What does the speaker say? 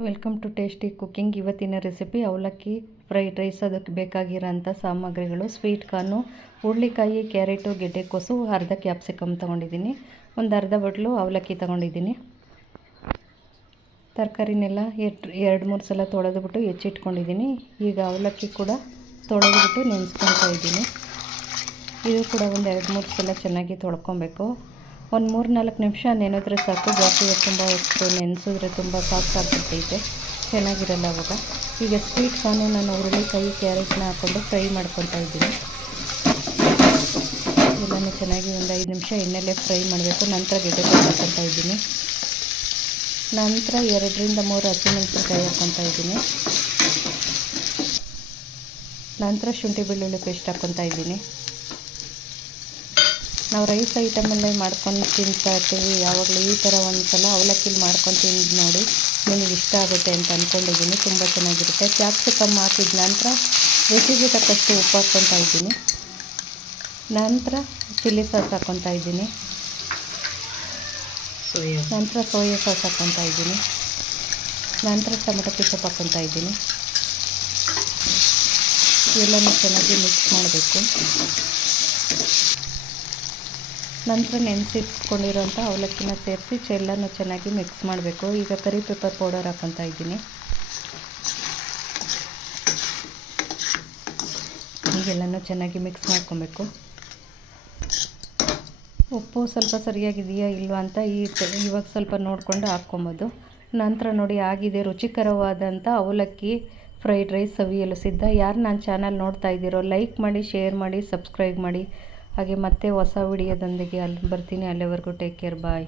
Welcome to tasty cooking. ಇವತ್ತಿನ recipe ಅವಲಕ್ಕಿ, fried rice, ಅದಕ್ಕೆ ಬೇಕಾಗಿರೋಂಥ ಸಾಮಗ್ರಿಗಳು. ಸ್ವೀಟ್ ಕಾರ್ನು, ಹುರುಳಿಕಾಯಿ, ಕ್ಯಾರೆಟು ಗೆಡ್ಡೆಕೋಸು ಅರ್ಧ ಕ್ಯಾಪ್ಸಿಕಮ್ ತೊಗೊಂಡಿದ್ದೀನಿ. ಒಂದು ಅರ್ಧ ಬಟ್ಲು ಅವಲಕ್ಕಿ ತೊಗೊಂಡಿದ್ದೀನಿ. ತರಕಾರಿನೆಲ್ಲ ಎರಡು ಎರಡು ಮೂರು ಸಲ ತೊಳೆದುಬಿಟ್ಟು ಹೆಚ್ಚಿಟ್ಕೊಂಡಿದ್ದೀನಿ. ಈಗ ಅವಲಕ್ಕಿ ಕೂಡ ತೊಳೆದುಬಿಟ್ಟು ನೆನೆಸ್ಕೊಳ್ತಾ ಇದ್ದೀನಿ. ಇದು ಕೂಡ ಒಂದು ಎರಡು ಮೂರು ಸಲ ಚೆನ್ನಾಗಿ ತೊಳ್ಕೊಬೇಕು. ಒಂದು ಮೂರು ನಾಲ್ಕು ನಿಮಿಷ ನೆನೆದ್ರೆ ಸಾಕು. ಜಾಸ್ತಿ ತುಂಬ ಹೊತ್ತು ನೆನೆಸಿದ್ರೆ ತುಂಬ ಸಾಫ್ಟ್ ಆಗಿರ್ತೈತೆ ಚೆನ್ನಾಗಿರಲ್ಲ ಅವಾಗ. ಈಗ ಸ್ವೀಟ್ ಕಾರ್ನು ನಾನು ಹುರುಳಿಕಾಯಿ ಕ್ಯಾರೆಟ್ನ ಹಾಕ್ಕೊಂಡು ಫ್ರೈ ಮಾಡ್ಕೊತಾ ಇದ್ದೀನಿ. ಎಲ್ಲನೂ ಚೆನ್ನಾಗಿ ಒಂದು ಐದು ನಿಮಿಷ ಎಣ್ಣೆಲೆ ಫ್ರೈ ಮಾಡಬೇಕು ನಂತರ ಗೆಡ್ಡೆ ಹಾಕ್ಕೊತಾ ಇದ್ದೀನಿ. ನಂತರ ಎರಡರಿಂದ ಮೂರು ಹಸಿಮೆಣಸಿನ್ಕಾಯಿ ಹಾಕ್ಕೊತಾ ಇದ್ದೀನಿ. ನಂತರ ಶುಂಠಿ ಬೆಳ್ಳುಳ್ಳಿ ಪೇಸ್ಟ್ ಹಾಕ್ಕೊತಾ ಇದ್ದೀನಿ. ನಾವು ರೈಸ್ ಐಟಮಲ್ಲೇ ಮಾಡ್ಕೊಂಡು ತಿಂತಾ ಇರ್ತೀವಿ. ಯಾವಾಗಲೂ ಈ ಥರ ಒಂದು ಸಲ ಅವಲಕ್ಕಿಲಿ ಮಾಡ್ಕೊಂಡು ತಿಂದು ನೋಡಿ ನಿಮಗೆ ಇಷ್ಟ ಆಗುತ್ತೆ ಅಂತ ಅಂದ್ಕೊಂಡಿದ್ದೀನಿ ತುಂಬ ಚೆನ್ನಾಗಿರುತ್ತೆ. ಕ್ಯಾಪ್ಸಿಕಮ್ ಹಾಕಿದ ನಂತರ ರುಚಿಗೆ ತಕ್ಕಷ್ಟು ಉಪ್ಪು ಹಾಕ್ಕೊತಾ ಇದ್ದೀನಿ. ನಂತರ ಚಿಲ್ಲಿ ಸಾಸ್ ಹಾಕ್ಕೊತಾ ಇದ್ದೀನಿ. ನಂತರ ಸೋಯಾ ಸಾಸ್ ಹಾಕ್ಕೊತಾ ಇದ್ದೀನಿ. ನಂತರ ಟೊಮೆಟೊ ಪಿಕಪ್ ಹಾಕ್ಕೊತಾ ಇದ್ದೀನಿ. ಎಲ್ಲನೂ ಚೆನ್ನಾಗಿ ಮಿಕ್ಸ್ ಮಾಡಬೇಕು. ನಂತರ ನೆನೆಸಿಟ್ಕೊಂಡಿರೋಂಥ ಅವಲಕ್ಕಿನ ಸೇರಿಸಿ ಚೆಲ್ಲನ್ನು ಚೆನ್ನಾಗಿ ಮಿಕ್ಸ್ ಮಾಡಬೇಕು. ಈಗ ಕರಿ ಪೆಪ್ಪರ್ ಪೌಡರ್ ಹಾಕ್ಕೊತಾ ಇದ್ದೀನಿ. ಈಗೆಲ್ಲನೂ ಚೆನ್ನಾಗಿ ಮಿಕ್ಸ್ ಮಾಡ್ಕೊಬೇಕು. ಉಪ್ಪು ಸ್ವಲ್ಪ ಸರಿಯಾಗಿದೆಯಾ ಇಲ್ವಾ ಅಂತ ಈ ಇವಾಗ ಸ್ವಲ್ಪ ನೋಡಿಕೊಂಡು ಹಾಕ್ಕೊಬೋದು. ನಂತರ ನೋಡಿ ಆಗಿದೆ ರುಚಿಕರವಾದಂಥ ಅವಲಕ್ಕಿ ಫ್ರೈಡ್ ರೈಸ್ ಸವಿಯಲು ಸಿದ್ಧ. ಯಾರು ನನ್ನ ಚಾನಲ್ ನೋಡ್ತಾ ಇದ್ದೀರೋ ಲೈಕ್ ಮಾಡಿ ಶೇರ್ ಮಾಡಿ ಸಬ್ಸ್ಕ್ರೈಬ್ ಮಾಡಿ. ಹಾಗೆ ಮತ್ತೆ ಹೊಸ ವಿಡಿಯೋದೊಂದಿಗೆ ಅಲ್ಲಿ ಬರ್ತೀನಿ. ಅಲ್ಲಿವರೆಗೂ ಟೇಕ್ ಕೇರ್ ಬಾಯ್